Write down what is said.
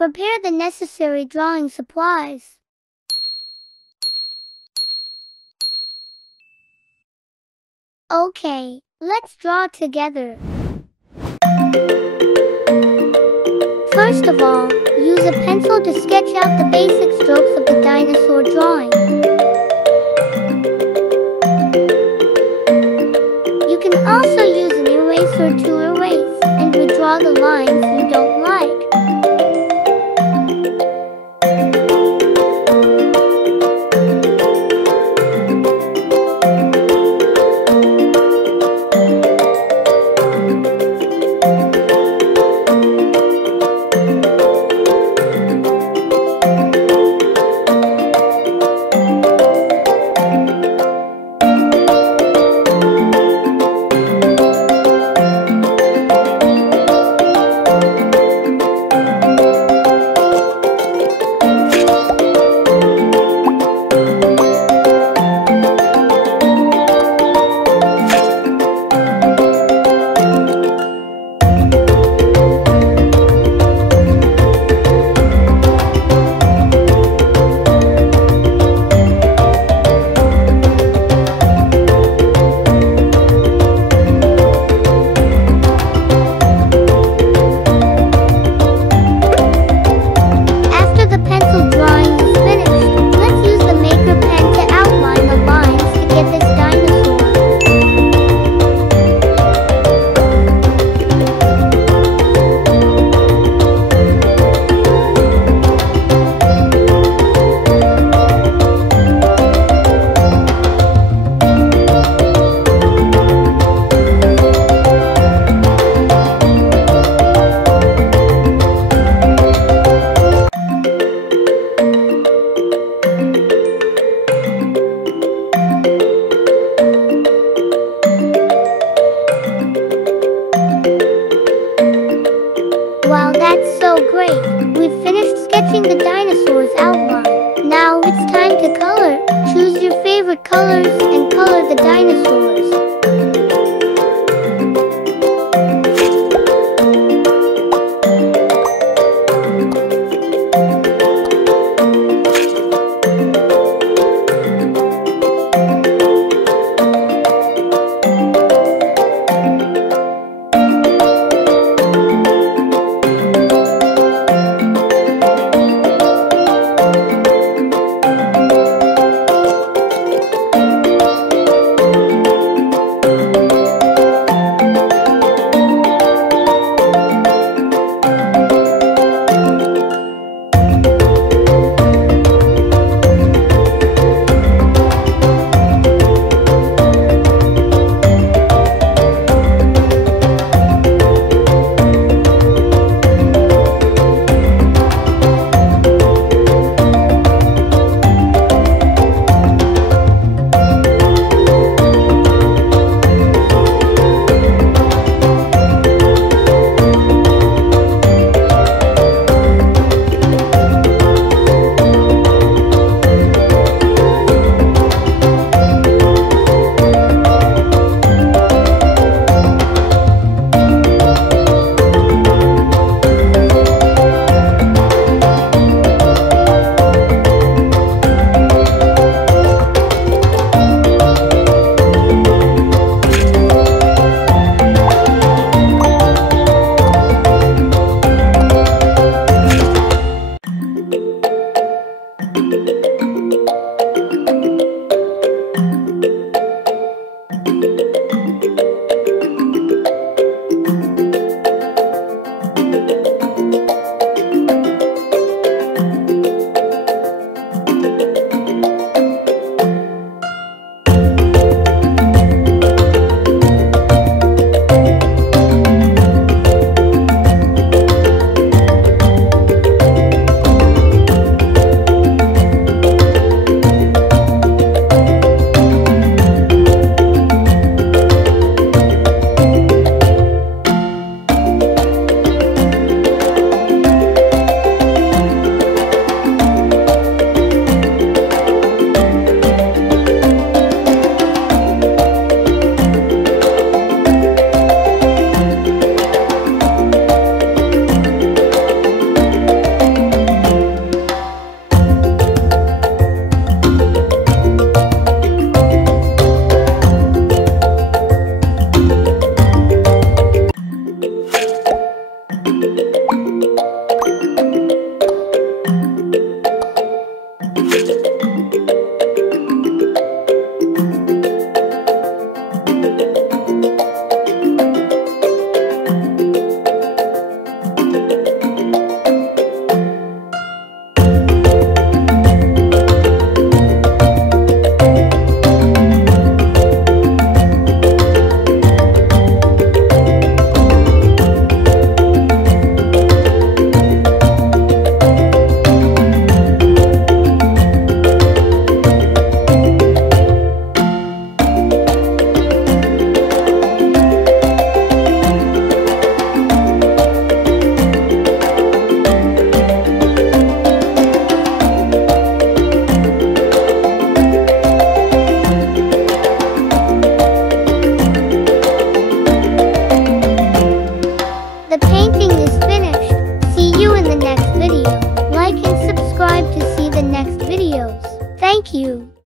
Prepare the necessary drawing supplies. Okay, let's draw together. First of all, use a pencil to sketch out the basic strokes of the dinosaur drawing. You can also use an eraser to erase and redraw the lines you don't like. Wow, that's so great! We've finished sketching the dinosaur's outline. Now it's time to color. Choose your favorite colors and color the dinosaurs. sketching is finished.